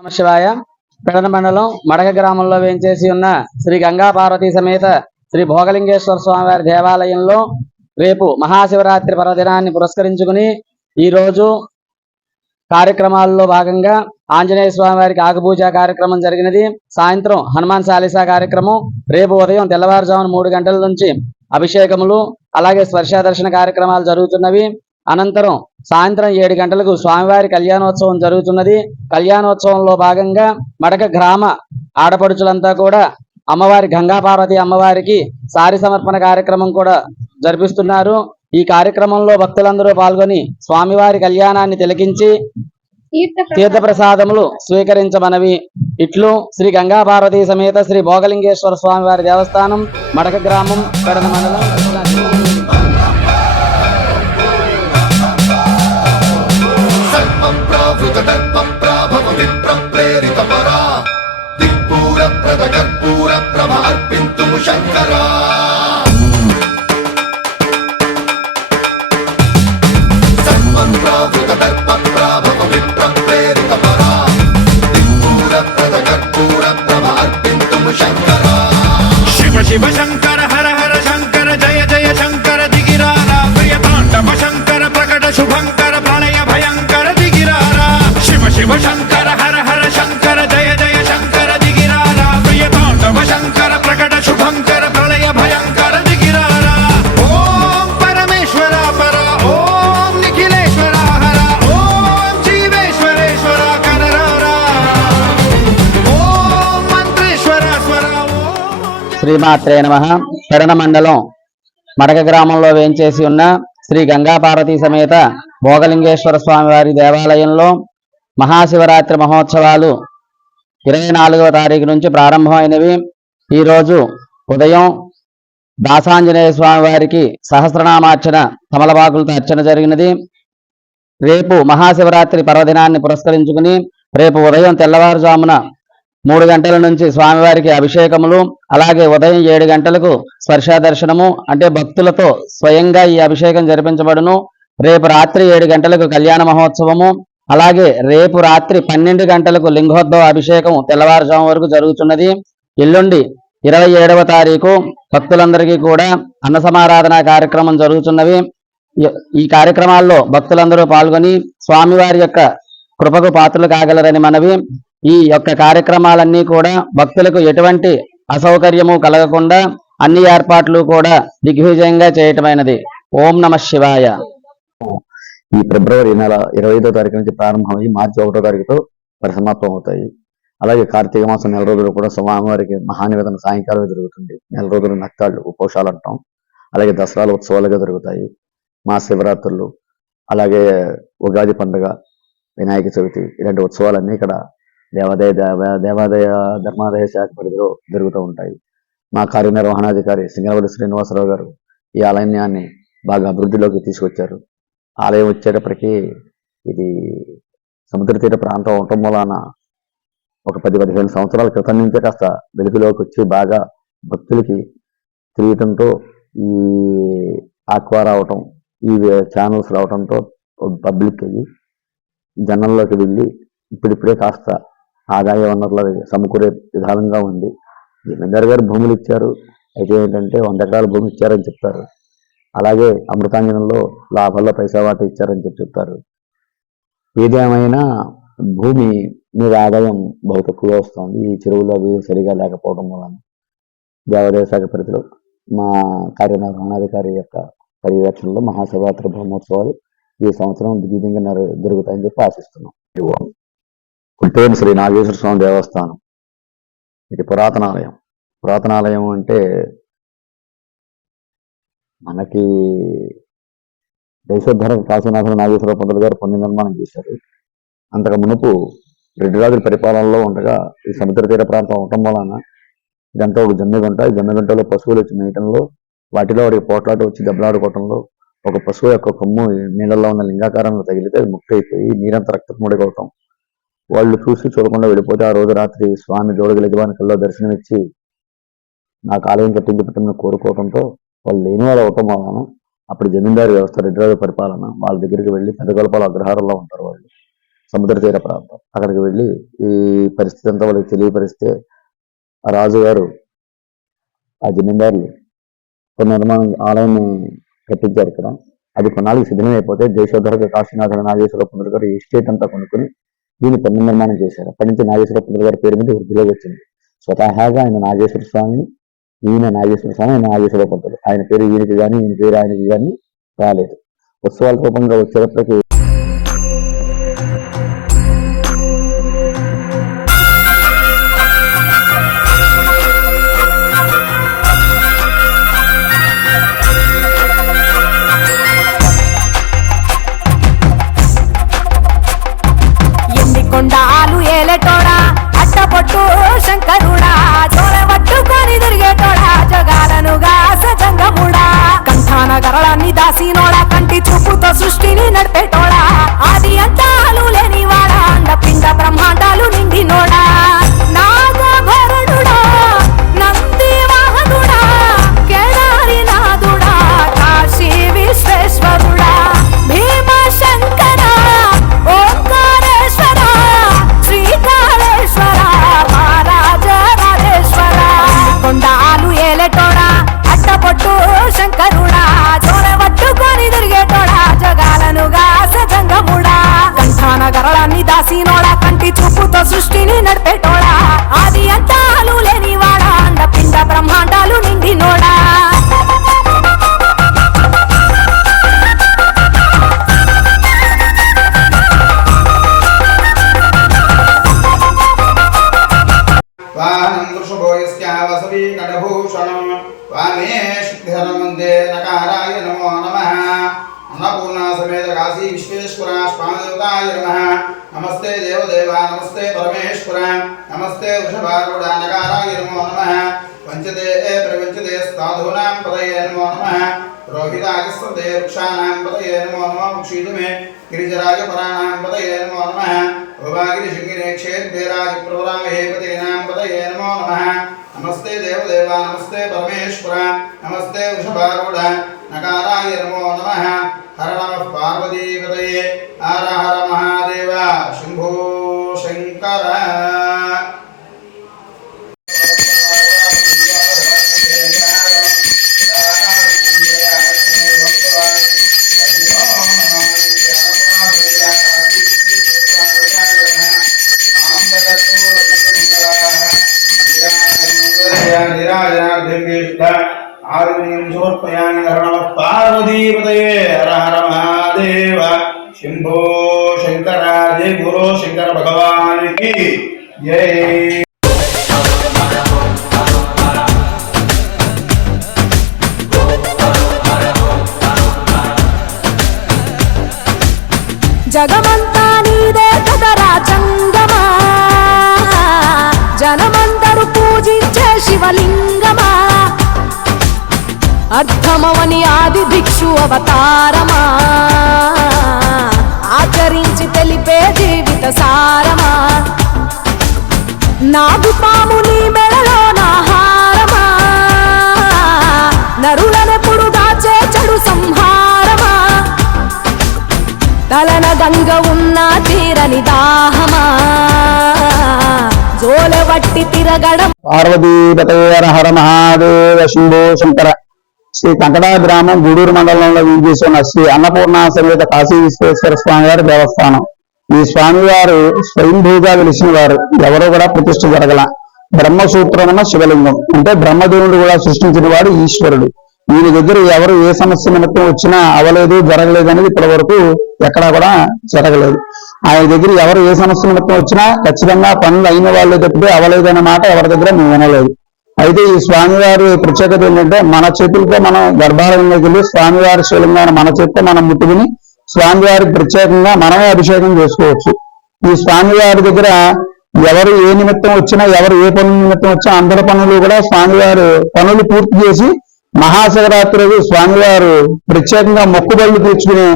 నమశివాయ. పెడన మండలం మడగ గ్రామంలో వేంచేసి ఉన్న శ్రీ గంగా పార్వతి సమేత శ్రీ భోగలింగేశ్వర స్వామి వారి దేవాలయంలో రేపు మహాశివరాత్రి పర్వదినాన్ని పురస్కరించుకుని ఈ రోజు కార్యక్రమాల్లో భాగంగా ఆంజనేయ స్వామి వారికి ఆకుపూజ కార్యక్రమం జరిగినది. సాయంత్రం హనుమాన్ చాలీసా కార్యక్రమం రేపు ఉదయం తెల్లవారుజామున మూడు గంటల నుంచి అభిషేకములు అలాగే స్పర్శ దర్శన కార్యక్రమాలు జరుగుతున్నవి. అనంతరం సాయంత్రం ఏడు గంటలకు స్వామివారి కళ్యాణోత్సవం జరుగుతున్నది. కళ్యాణోత్సవంలో భాగంగా మడక గ్రామ ఆడపడుచులంతా కూడా అమ్మవారి గంగాపార్వతి అమ్మవారికి సారి సమర్పణ కార్యక్రమం కూడా జరిపిస్తున్నారు. ఈ కార్యక్రమంలో భక్తులందరూ పాల్గొని స్వామివారి కళ్యాణాన్ని తిలకించి తీర్థ ప్రసాదములు స్వీకరించమనవి. ఇట్లు శ్రీ గంగాపార్వతి సమేత శ్రీ భోగలింగేశ్వర స్వామివారి దేవస్థానం మడక గ్రామం పెడన మండలం విప్రప్రేరితపరా దిక్పూరప్రద కర్పూర ప్రభ అర్పింతుము శంకరా. శ్రీమాత్రే నమ. పెరణ మండలం మడక గ్రామంలో వేంచేసి ఉన్న శ్రీ గంగాపార్వతీ సమేత భోగలింగేశ్వర స్వామివారి దేవాలయంలో మహాశివరాత్రి మహోత్సవాలు ఇరవై నాలుగవ తారీఖు నుంచి ప్రారంభమైనవి. ఈ రోజు ఉదయం దాసాంజనేయ స్వామి వారికి సహస్రనామార్చన తమలపాకులతో అర్చన జరిగినది. రేపు మహాశివరాత్రి పర్వదినాన్ని పురస్కరించుకుని రేపు ఉదయం తెల్లవారుజామున మూడు గంటల నుంచి స్వామివారికి అభిషేకములు అలాగే ఉదయం ఏడు గంటలకు స్పర్శ దర్శనము అంటే భక్తులతో స్వయంగా ఈ అభిషేకం జరిపించబడును. రేపు రాత్రి ఏడు గంటలకు కళ్యాణ మహోత్సవము. అలాగే రేపు రాత్రి పన్నెండు గంటలకు లింగోద్భవ అభిషేకం తెల్లవారుజాము వరకు జరుగుతున్నది. ఎల్లుండి ఇరవై ఏడవ తారీఖు భక్తులందరికీ కూడా అన్న సమారాధన కార్యక్రమం జరుగుతున్నవి ఈ- ఈ కార్యక్రమాల్లో భక్తులందరూ పాల్గొని స్వామివారి యొక్క కృపకు పాత్రలు కాగలరని మనవి. ఈ యొక్క కార్యక్రమాలన్నీ కూడా భక్తులకు ఎటువంటి అసౌకర్యము కలగకుండా అన్ని ఏర్పాట్లు కూడా దిగ్విజయంగా చేయటమైనది. ఓం నమ శివాయ. ఈ ఫిబ్రవరి నెల ఇరవై ఐదో తారీఖు నుంచి ప్రారంభమయ్యి మార్చి ఒకటో తారీఖుతో పరిసమాప్తం అవుతాయి. అలాగే కార్తీక మాసం నెల రోజులు కూడా స్వామివారికి మహానివేదన సాయంకాలం జరుగుతుంది. నెల రోజులు నక్తాళ్ళు ఉపోషాలు అంటాం. అలాగే దసరాలు ఉత్సవాలుగా జరుగుతాయి. మా శివరాత్రులు అలాగే ఉగాది పండుగ వినాయక చవితి ఇలాంటి ఉత్సవాలన్నీ ఇక్కడ దేవాదాయ దేవ- దేవాదాయ ధర్మాదాయ శాఖ పరిధిలో జరుగుతూ ఉంటాయి. మా కార్యనిర్వహణాధికారి సింగనవల్లి శ్రీనివాసరావు గారు ఈ ఆలయాన్ని బాగా అభివృద్ధిలోకి తీసుకొచ్చారు. ఆలయం వచ్చేటప్పటికీ ఇది సముద్ర తీర ప్రాంతం ఉండటం వలన ఒక పది పదిహేను సంవత్సరాల క్రితం నుంచే కాస్త వెలుగులోకి వచ్చి బాగా భక్తులకి తిరగటంతో ఈ ఆక్వా రావటం ఈ ఛానల్స్ రావటంతో పబ్లిక్ అయ్యి జనంలోకి వెళ్ళి ఇప్పుడిప్పుడే కాస్త ఆదాయ వనరుల సమకూరే విధానంగా ఉంది. జమీందారు గారు భూములు ఇచ్చారు. అయితే ఏంటంటే వంద ఎకరాల భూమి ఇచ్చారని చెప్తారు అలాగే అమృతాంజనంలో లాభాల్లో పైసా వాటి ఇచ్చారని చెప్పి చెప్తారు ఏదేమైనా భూమి మీద ఆదాయం బహు తక్కువగా వస్తుంది. ఈ చెరువులో అవి సరిగా లేకపోవడం వలన దేవాదాయ శాఖ పరిధిలో మా కార్యనిర్వహణాధికారి యొక్క పర్యవేక్షణలో మహాశివరాత్రి బ్రహ్మోత్సవాలు ఈ సంవత్సరం దిగ్విజయంగా జరుగుతాయని చెప్పి ఆశిస్తున్నాం. కుల్టేరు శ్రీ నాగేశ్వర స్వామి దేవస్థానం. ఇది పురాతన ఆలయం పురాతన ఆలయం అంటే మనకి దేశోద్ధర కాశీనాథుడు నాగేశ్వర పంతులు గారు పుణ్యనిర్మాణం చేశారు. అంతకు మునుపు రెడ్డిరాజుల పరిపాలనలో ఉండగా ఈ సముద్ర తీర ప్రాంతం అవటం వలన ఇదంతా ఒక జమ్మిగుంట. ఈ జమ్మిగుంటలో పశువులు వచ్చి మేయటంలో వాటిలో వాడికి పోట్లాట వచ్చి దెబ్బలాడుకోవటంలో ఒక పశువు యొక్క కొమ్ము నీళ్ళల్లో ఉన్న లింగాకారంలో తగిలితే అది ముక్కు అయిపోయి నీరంతా రక్తముడిగవటం వాళ్ళు చూసి చూడకుండా వెళ్ళిపోతే ఆ రోజు రాత్రి స్వామి జోడుగల యజమాని కల్లో దర్శనమిచ్చి నాకు ఆలయం కట్టించి పెట్టమని కోరుకోవడంతో వాళ్ళు లేని వాళ్ళు అవటం వలన అప్పుడు జమీందారు వ్యవస్థ రెడ్డిరాజు పరిపాలన వాళ్ళ దగ్గరికి వెళ్ళి పెద్దగొలపాల అగ్రహారంలో ఉంటారు వాళ్ళు. సముద్ర తీర ప్రాంతం. అక్కడికి వెళ్ళి ఈ పరిస్థితి అంతా వాళ్ళకి తెలియపరిస్తే ఆ రాజుగారు ఆ జమీందారులు పునర్నిర్మాణం ఆలయాన్ని కట్టించారు ఇక్కడ. అది కొన్నాళ్ళకి సిద్ధమైపోతే జయశోధర కాశీనాథ నాగేశ్వర పునరుగారు గారు ఈ స్టేట్ అంతా కొనుక్కుని దీన్ని పునర్నిర్మాణం చేశారు. అప్పటి నుంచి నాగేశ్వర పంతులు గారి పేరు మీద వృద్ధిలోకి వచ్చింది. స్వతహాగా ఆయన నాగేశ్వర స్వామి ఈయన నాగేశ్వర స్వామి ఆయన నాగేశ్వర పంతులు ఆయన పేరు ఈయనకి కానీ ఈయన పేరు ఆయనకి కానీ రాలేదు. ఉత్సవాల రూపంగా వచ్చేటప్పటికి చూపుతో సృష్టిని నడిపేటోడా ఆది అంతాలు లేనివాడా అండ పిండ బ్రహ్మాండాలు నిండినోడా వాహనం వృషభో యస్యావసవీ నడభూషణం వామే శుద్ధిరమందే నకారాయ నమో నమః అన్నపూర్ణ సమేత नमस्ते देवदेवा, नमस्ते परमेश्वर नमस्ते वृषभारूढ़ा नकाराय नमो नमः। वञ्चते प्रवञ्चते साधूनां पदये नमो नमः। रोहितागस्वते वृक्षाणां पदये नमो नम। नमः क्षीतुमे गिरिजराजपराणां पदये नमो नम। नमः क्षेत्रेराज क्षेत्रेराजप्रवरामहे पतेनां पदये नमो नम। नमस्ते देवदेवा, नमस्ते परमेश्वर नमस्ते वृषभारूढ नकारा नमो नम। हर नम नमः पार्वतीपतये हर हर శంకర పార్వతీపతయే హర హర మహాదేవ శంభో శంకర జయ గురు శంకర భగవాన్. జై జగమంతా నీదే కదరా చంగమా జనమందరూ పూజించే శివలింగమా? అర్థమవని ఆది భిక్షు అవతారమా? ఆచరించి తెలిపే జీవిత సారమా నాగు పాము నీ మెడలో నా హారమా? నరులనెప్పుడు దాచే చెడు సంహారమా? తలన గంగ ఉన్న తీరని దాహమా? జోలవట్టి తిరగడం పార్వతీపతయ హర మహాదేవ శంభో శంకర. శ్రీ కంకడా గ్రామం గూడూరు మండలంలో విజేసి ఉన్న శ్రీ అన్నపూర్ణ సమేత కాశీ విశ్వేశ్వర స్వామి గారి దేవస్థానం. ఈ స్వామివారు స్వయంభూగా వెలిసిన వారు ఎవరు కూడా ప్రతిష్ట జరగల. బ్రహ్మసూత్రమున శివలింగం. అంటే బ్రహ్మదేవుడు కూడా సృష్టించిన వాడు ఈశ్వరుడు. ఈయన దగ్గర ఎవరు ఏ సమస్య నిమిత్తం వచ్చినా అవలేదు జరగలేదు అనేది ఇప్పటి వరకు ఎక్కడా కూడా జరగలేదు. ఆయన దగ్గర ఎవరు ఏ సమస్య నిమిత్తం వచ్చినా ఖచ్చితంగా పనులు అయిన వాళ్ళు తప్పితే అవలేదు మాట ఎవరి దగ్గర మేము వినలేదు. అయితే ఈ స్వామివారి ప్రత్యేకత ఏంటంటే మన చేతులతో మనం గర్భాలయంలోకి వెళ్ళి స్వామివారి శివలింగాన్ని మన చేతితో మనం ముట్టుకుని స్వామివారికి ప్రత్యేకంగా మనమే అభిషేకం చేసుకోవచ్చు. ఈ స్వామివారి దగ్గర ఎవరు ఏ నిమిత్తం వచ్చినా ఎవరు ఏ పనుల నిమిత్తం వచ్చినా అందరి పనులు కూడా స్వామివారు పనులు పూర్తి చేసి మహాశివరాత్రి రోజు స్వామివారు ప్రత్యేకంగా మొక్కుబళ్ళు తీర్చుకునే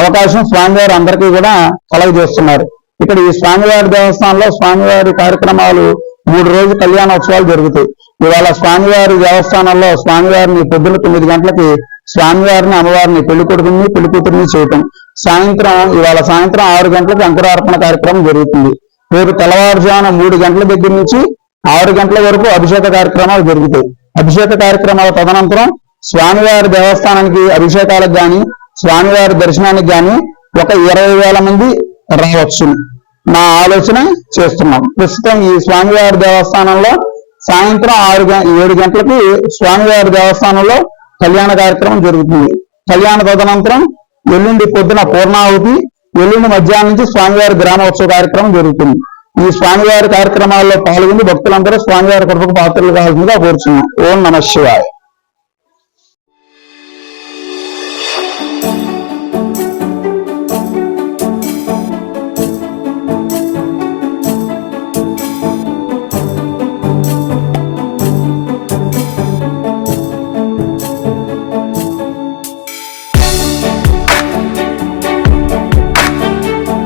అవకాశం స్వామివారు అందరికీ కూడా కలగజేస్తున్నారు. ఇక్కడ ఈ స్వామివారి దేవస్థానంలో స్వామివారి కార్యక్రమాలు మూడు రోజులు కళ్యాణోత్సవాలు జరుగుతాయి. ఇవాళ స్వామివారి దేవస్థానంలో స్వామివారిని పొద్దున్న తొమ్మిది గంటలకి స్వామివారిని అమ్మవారిని పెళ్ళి కొడుకుని పెళ్ళి కూతురిని చేయటం. సాయంత్రం ఇవాళ సాయంత్రం ఆరు గంటలకు అంకురార్పణ కార్యక్రమం జరుగుతుంది. రేపు తెల్లవారుజామున మూడు గంటల దగ్గర నుంచి ఆరు గంటల వరకు అభిషేక కార్యక్రమాలు జరుగుతాయి. అభిషేక కార్యక్రమాల తదనంతరం స్వామివారి దేవస్థానానికి అభిషేకాలకు గాని స్వామివారి దర్శనానికి గాని ఒక ఇరవై వేల మంది రావచ్చు. నా ఆలోచన చేస్తున్నాం. ప్రస్తుతం ఈ స్వామివారి దేవస్థానంలో సాయంత్రం ఆరు గ- ఏడు గంటలకు స్వామివారి దేవస్థానంలో కళ్యాణ కార్యక్రమం జరుగుతుంది. కళ్యాణ తదనంతరం ఎల్లుండి పొద్దున పూర్ణాహుతి ఎల్లుండి మధ్యాహ్నం నుంచి స్వామివారి గ్రామోత్సవ కార్యక్రమం జరుగుతుంది. ఈ స్వామివారి కార్యక్రమాల్లో పాల్గొని భక్తులందరూ స్వామివారి కొరకు పాత్రలు కావాల్సిందిగా కోరుచున్నాం. ఓం నమ శివాయ.